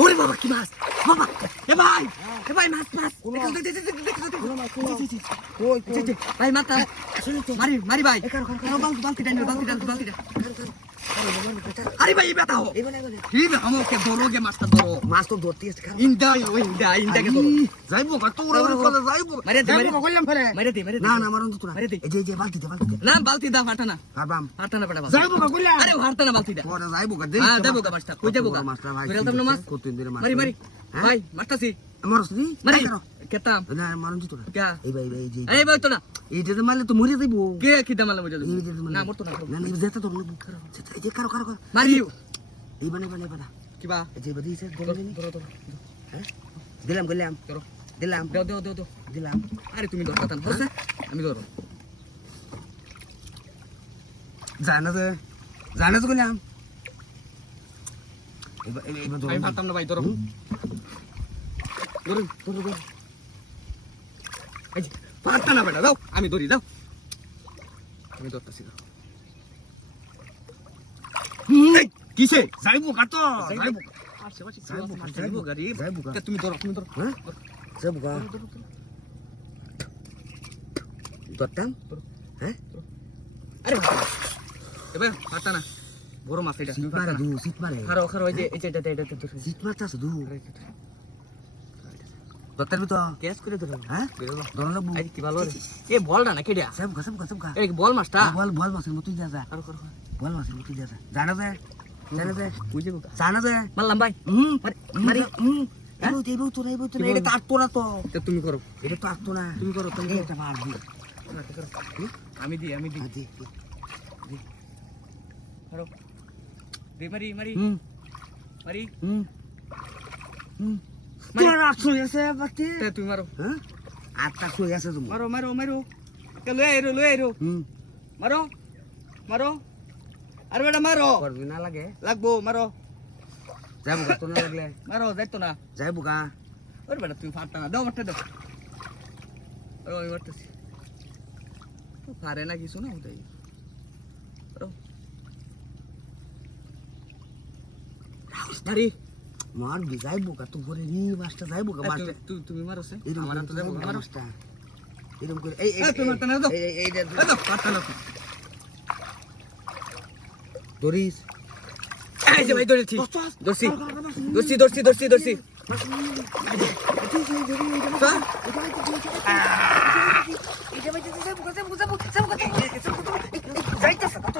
ওরে বাবা কি মাছ বাবা এ ভাই মাছ ভাই মাছ মারি ভাই বালতি আরে ভাই বেটা হো এই আমাকে ধরোগে মাছটা ধরো মাছ তো ধরতে আছে ইন্ডা কে ধরো যাইবো কত ওরে কত যাইবো মারি কইলাম ফেরে মারি দে না মারন তো না এই যে বালতি না বালতি দা ফাটানা ফাটানা বেটা যাইবো কইলা আরে ফাটানা বালতি দা ওরে যাইবো কা দে দেবো কা মাছটা কই দেবো কা মাছটা ভাই ফেরালতাম না মাছ কত দিন মাছ মারি ভাই মাছটাছি মারছনি মারি কেতাম না মারন তো না কে এই ভাই এই ভাই তো না এইটা তো মারলে তো মরে যাইবো কে কিটা মারলে মরে যাইবো না মরতো না না যেতে তো এই যে কারো মারিও এই বানে কিবা এই যে বদি ধরো হ্যাঁ দিলাম দিলাম দাও দিলাম আরে তুমি ধরতাম হচ্ছে আমি ধরো জানা তো কইলাম এই ধরো আমি পারতাম না ভাই ধরো এই যে পারতা না বেটা দাও আমি ধরি দাও আমি ধরতাছি কিসে যাইবো কা তো যাইবো যাইবো গাড়ি তুমি ধরো হ্যাঁ যাইবো কা ধরতাম হ্যাঁ আরে এবার পারতা না বড় মাছ এটা সিট মারে খারো এই যে এটা সিট মারতা শুধু ধরতাম তো কেস করে ধরো হ্যাঁ ধরো না এই কি ভালো এ বল না কেডা সব গা এই বল মাছটা বল মাছের মতই যা বল মাছের মতই যা জানা যায় বুঝে গো জানা যায় মারলাম ভাই মারি এইবো তো এটা তো আটতো না তো তুমি করো এটা তো আটতো না তুমি করো তুমি এটা মার দি আমি দি করো দে মারি তোর আটশো আছে বাকি তুমি মারো হ্যাঁ আটটা শুয়ে আছে তুমি মারো কে লয়ে আইরো মারো আরে বেটা মারো করবি না লাগে লাগবো মারো যাইবো কা তো না লাগলে মারো যাইতো না যাইবো কা ওরে বেটা তুমি ফাটতা না দাও মারতে দাও ওই মারতেছি তো পারে না কিছু না ওটাই মারি মার বি যাইবো কা তো পরে নি মাছটা যাইবো কা মাছটা তুমি মারছ আমার তো যাইবো মাছটা এরকম করে এই তুমি মারতা না দাও এই দাও পারতা না দরিস এই যে ভাই ধরেছি দর্শি যাইতাছ কত